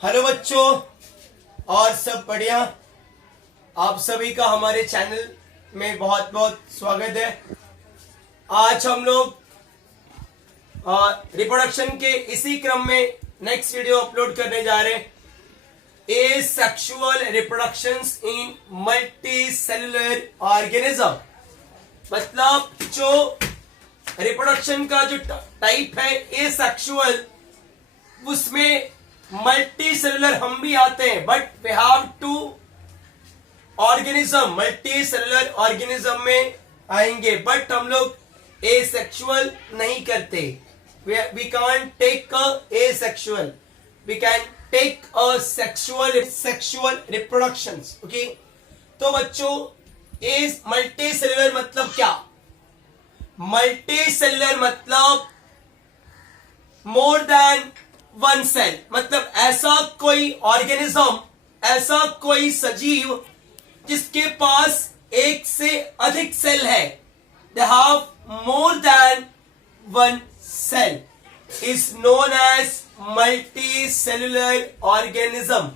Hello बच्चों, और सब बढ़िया। आप सभी का हमारे चैनल में बहुत बहुत स्वागत है। आज हम लोग रिप्रोडक्शन के इसी क्रम में नेक्स्ट वीडियो अपलोड करने जा रहे हैं। Asexual reproductions in multicellular organism, मतलब जो रिप्रोडक्शन का जो टाइप है ए सेक्सुअल, उसमें मल्टी सेलुलर हम भी आते हैं, but we have to organism multicellular organism में आएंगे, बट हम लोग ए सेक्सुअल नहीं करते। We can take asexual, we can take asexual reproductions. Okay, तो बच्चों ए मल्टी सेलुलर मतलब क्या? मल्टी सेलुलर मतलब मोर देन वन सेल, मतलब ऐसा कोई ऑर्गेनिज्म, ऐसा कोई सजीव जिसके पास एक से अधिक सेल है। They have more than one cell is known as multicellular organism,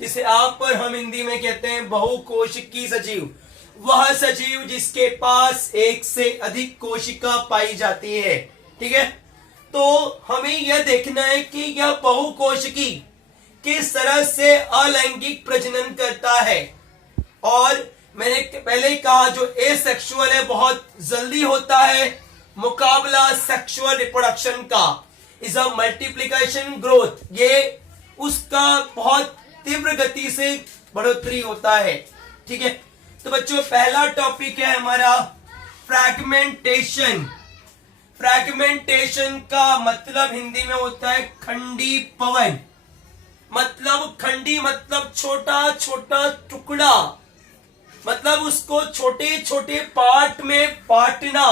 जिसे आप पर हम हिंदी में कहते हैं बहुकोशिकी सजीव। वह सजीव जिसके पास एक से अधिक कोशिका पाई जाती है। ठीक है, तो हमें यह देखना है कि यह बहुकोशिकी किस तरह से अलैंगिक प्रजनन करता है। और मैंने पहले ही कहा, जो ए सेक्सुअल है बहुत जल्दी होता है मुकाबला सेक्सुअल रिप्रोडक्शन का। इज अ मल्टीप्लिकेशन ग्रोथ, ये उसका बहुत तीव्र गति से बढ़ोतरी होता है। ठीक है, तो बच्चों पहला टॉपिक है हमारा फ्रैगमेंटेशन। फ्रैगमेंटेशन का मतलब हिंदी में होता है खंडीपवन। मतलब खंडी मतलब छोटा छोटा टुकड़ा, मतलब उसको छोटे छोटे पार्ट में बांटना,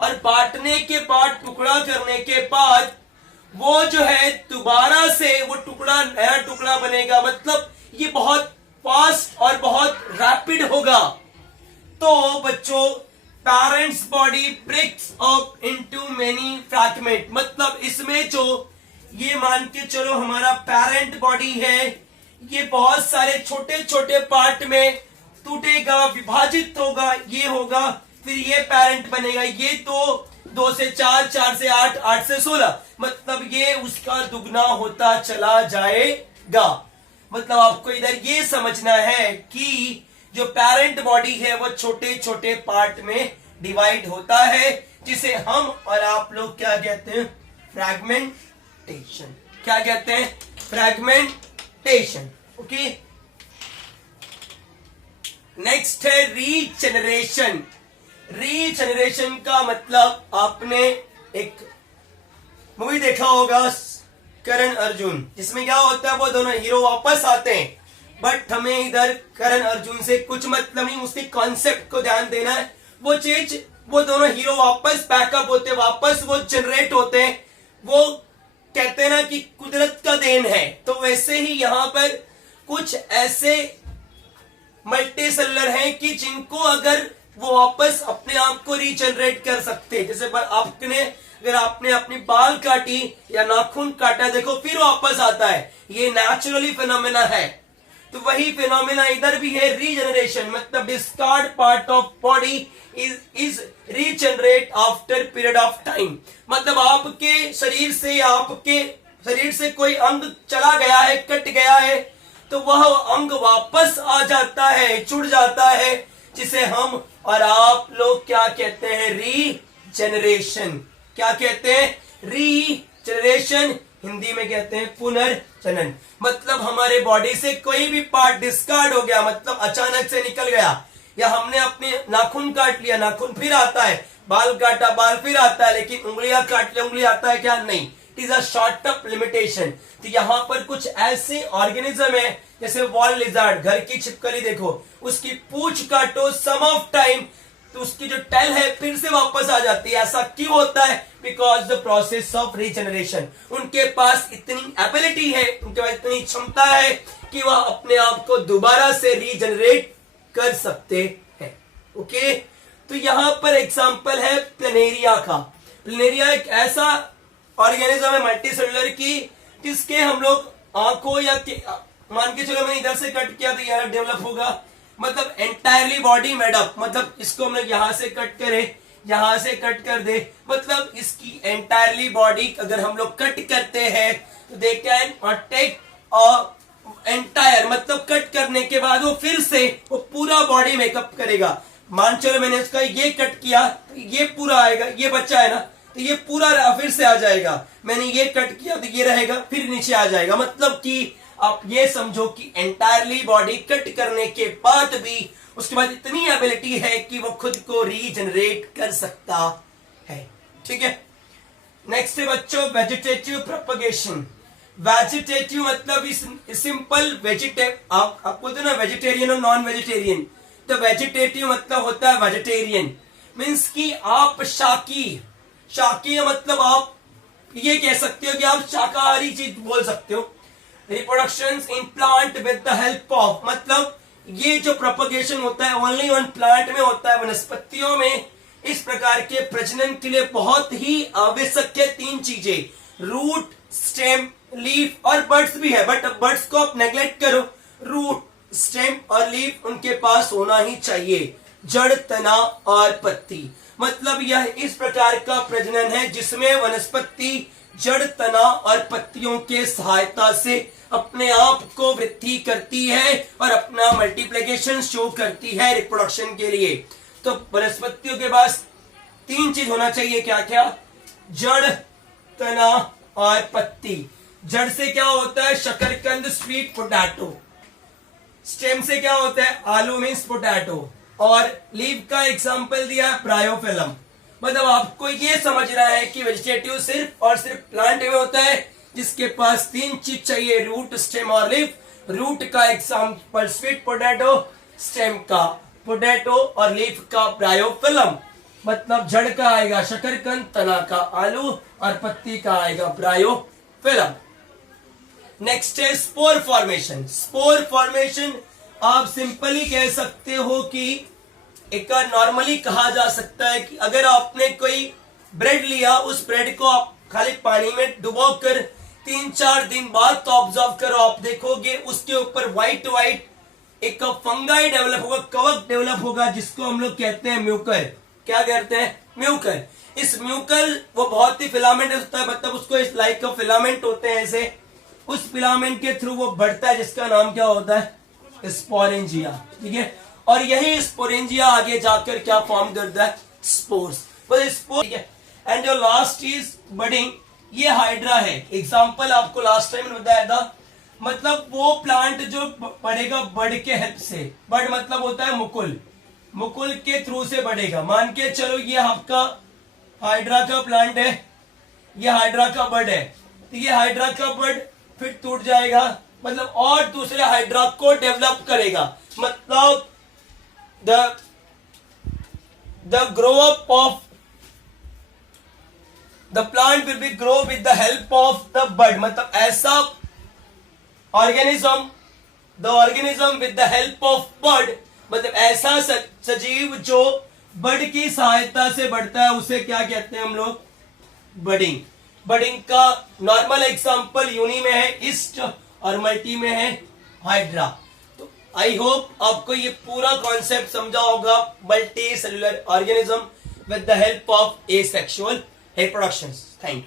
और बांटने के बाद टुकड़ा करने के बाद वो जो है दोबारा से वो टुकड़ा नया टुकड़ा बनेगा। मतलब ये बहुत फास्ट और बहुत रैपिड होगा। तो बच्चों parents body breaks up into many fragment, मतलब इसमें जो ये मान के चलो हमारा पेरेंट बॉडी है, ये बहुत सारे छोटे छोटे पार्ट में टूटेगा, विभाजित होगा, ये होगा, फिर ये पेरेंट बनेगा। ये तो 2 से 4, 4 से 8, 8 से 16, मतलब ये उसका दुगना होता चला जाएगा। मतलब आपको इधर ये समझना है कि जो पेरेंट बॉडी है वो छोटे छोटे पार्ट में डिवाइड होता है, जिसे हम और आप लोग क्या कहते हैं? फ्रैगमेंटेशन। क्या कहते हैं? फ्रैगमेंटेशन। ओके, नेक्स्ट है रीजनरेशन। रीजनरेशन का मतलब आपने एक मूवी देखा होगा करण अर्जुन, जिसमें क्या होता है, वो दोनों हीरो वापस आते हैं, बट हमें इधर करण अर्जुन से कुछ मतलब नहीं, उसके कॉन्सेप्ट को ध्यान देना है। वो चीज, वो दोनों हीरो वापस बैकअप होते, वापस वो जनरेट होते हैं। वो कहते हैं ना कि कुदरत का देन है। तो वैसे ही यहां पर कुछ ऐसे मल्टी सेलुलर हैं कि जिनको अगर वो वापस अपने आप को रीजनरेट कर सकते हैं। जैसे अगर आपने अपनी बाल काटी या नाखून काटा, देखो फिर वापस आता है, ये नेचुरली फिनोमेना है। तो वही फिनोमेना इधर भी है, रीजनरेशन, मतलब discard part of body is regenerate after period of time. मतलब आपके शरीर से या आपके शरीर से कोई अंग चला गया है, कट गया है, तो वह अंग वापस आ जाता है, जुड़ जाता है, जिसे हम और आप लोग क्या कहते हैं? रीजनरेशन। क्या कहते हैं? रीजनरेशन। हिंदी में कहते हैं पुनर्जनन। मतलब हमारे बॉडी से कोई भी पार्ट डिस्कार्ड हो गया, मतलब अचानक से निकल गया, या हमने अपने नाखून काट लिया, नाखून फिर आता है, बाल काटा, बाल फिर आता है, लेकिन उंगलियां काट लिया, उंगली आता है क्या? नहीं। It is a short term limitation. तो यहाँ पर कुछ ऐसे ऑर्गेनिज्म है, जैसे वॉल लिजार्ड, घर की छिपकली, देखो उसकी पूंछ काटो, सम ऑफ टाइम तो उसकी जो टेल है फिर से वापस आ जाती है। ऐसा क्यों होता है? Because the process of regeneration. उनके पास इतनी एबिलिटी है, उनके पास इतनी क्षमता है कि वह अपने आप को दोबारा से रीजनरेट कर सकते हैं। ओके, तो यहां पर एग्जांपल है प्लेनेरिया का। प्लेनेरिया एक ऐसा ऑर्गेनिज्म है मल्टी सेलुलर की, जिसके हम लोग आंखों या मान के चलो मैंने इधर से कट किया तो ये डेवलप होगा, मतलब एंटायरली बॉडी मेडअप, मतलब इसको हम लोग यहां से कट करें, यहां से कट कर दे, मतलब इसकी एंटायरली बॉडी अगर हम लोग कट करते हैं तो दे कैन टेक एंटायर, मतलब कट करने के बाद वो फिर से वो पूरा बॉडी मेकअप करेगा। मान चलो मैंने इसका ये कट किया तो ये पूरा आएगा, ये बच्चा है ना तो ये पूरा फिर से आ जाएगा, मैंने ये कट किया तो ये रहेगा फिर नीचे आ जाएगा। मतलब कि आप ये समझो कि एंटायरली बॉडी कट करने के बाद भी उसके बाद इतनी एबिलिटी है कि वो खुद को रीजनरेट कर सकता है। ठीक है, नेक्स्ट है बच्चों वेजिटेटिव प्रोपगेशन। वेजिटेटिव मतलब इस सिंपल आप बोलते ना वेजिटेरियन और नॉन वेजिटेरियन, तो वेजिटेटिव मतलब होता है वेजिटेरियन, मीन्स कि आप शाकी मतलब आप ये कह सकते हो कि आप शाकाहारी चीज बोल सकते हो। Reproduction in plant with the help of, मतलब ये जो प्रोपगेशन होता है ओनली ऑन प्लांट में होता है, वनस्पतियों में इस प्रकार के प्रजनन के लिए बहुत ही आवश्यक है तीन चीजें, रूट, स्टेम, लीफ और बर्ड्स भी है, बट बर्ड्स को आप नेग्लेक्ट करो, रूट, स्टेम और लीफ उनके पास होना ही चाहिए, जड़, तना और पत्ती। मतलब यह इस प्रकार का प्रजनन है जिसमें वनस्पति जड़, तना और पत्तियों के सहायता से अपने आप को वृद्धि करती है और अपना मल्टीप्लिकेशन शो करती है रिप्रोडक्शन के लिए। तो वनस्पतियों के पास तीन चीज होना चाहिए, क्या क्या, जड़, तना और पत्ती। जड़ से क्या होता है, शकरकंद स्वीट पोटैटो, स्टेम से क्या होता है, आलू मीन्स पोटैटो, और लीफ का एग्जांपल दिया है ब्रायोफिलम। मतलब आपको ये समझना है कि वेजिटेटिव सिर्फ और सिर्फ प्लांट में होता है जिसके पास तीन चीज चाहिए, रूट, स्टेम और लीफ। रूट का एग्जांपल स्वीट पोटैटो, स्टेम का पोटैटो और लीफ का ब्रायोफिलम, मतलब जड़ का आएगा शकरकंद, तना का आलू और पत्ती का आएगा ब्रायोफिलम। नेक्स्ट है स्पोर फॉर्मेशन। स्पोर फॉर्मेशन आप सिंपली कह सकते हो कि एक नॉर्मली कहा जा सकता है कि अगर आपने कोई ब्रेड लिया, उस ब्रेड को आप खाली पानी में डुबो कर 3-4 दिन बाद तो ऑब्जर्व करो, आप देखोगे उसके ऊपर व्हाइट एक फंगाई डेवलप होगा, कवक डेवलप होगा, जिसको हम लोग कहते हैं म्यूकर। क्या कहते हैं, म्यूकर। इस म्यूकर वो बहुत ही फिलामेंट होता है, मतलब उसको इस लाइक का फिलामेंट होते हैं ऐसे, उस फिलामेंट के थ्रू वो बढ़ता है जिसका नाम क्या होता है, स्पोरेंजिया। ठीक है, और यही स्पोरेंजिया आगे जाकर क्या फॉर्म करता है, स्पोर्स। एंड जो लास्ट इज बडिंग, ये हाइड्रा है। एग्जांपल आपको लास्ट टाइम बताया था, मतलब वो प्लांट जो बढ़ेगा बड के हेल्प से, बड मतलब होता है मुकुल के थ्रू से बढ़ेगा। मान के चलो ये आपका हाइड्रा का प्लांट है, ये हाइड्रा का बड है, तो ये हाइड्रा का बड फिर टूट जाएगा, मतलब और दूसरे हाइड्रा को डेवलप करेगा। मतलब the grow up of the plant will be grow with the help of the bud, मतलब ऐसा organism with the help of bud, मतलब ऐसा सजीव जो बड की सहायता से बढ़ता है उसे क्या कहते हैं हम लोग, बडिंग। बडिंग का नॉर्मल एग्जांपल यूनी में है ईस्ट और मल्टी में है हाइड्रा। तो आई होप आपको ये पूरा कॉन्सेप्ट समझा होगा, multi cellular organism with the help of asexual reproduction. Thank you.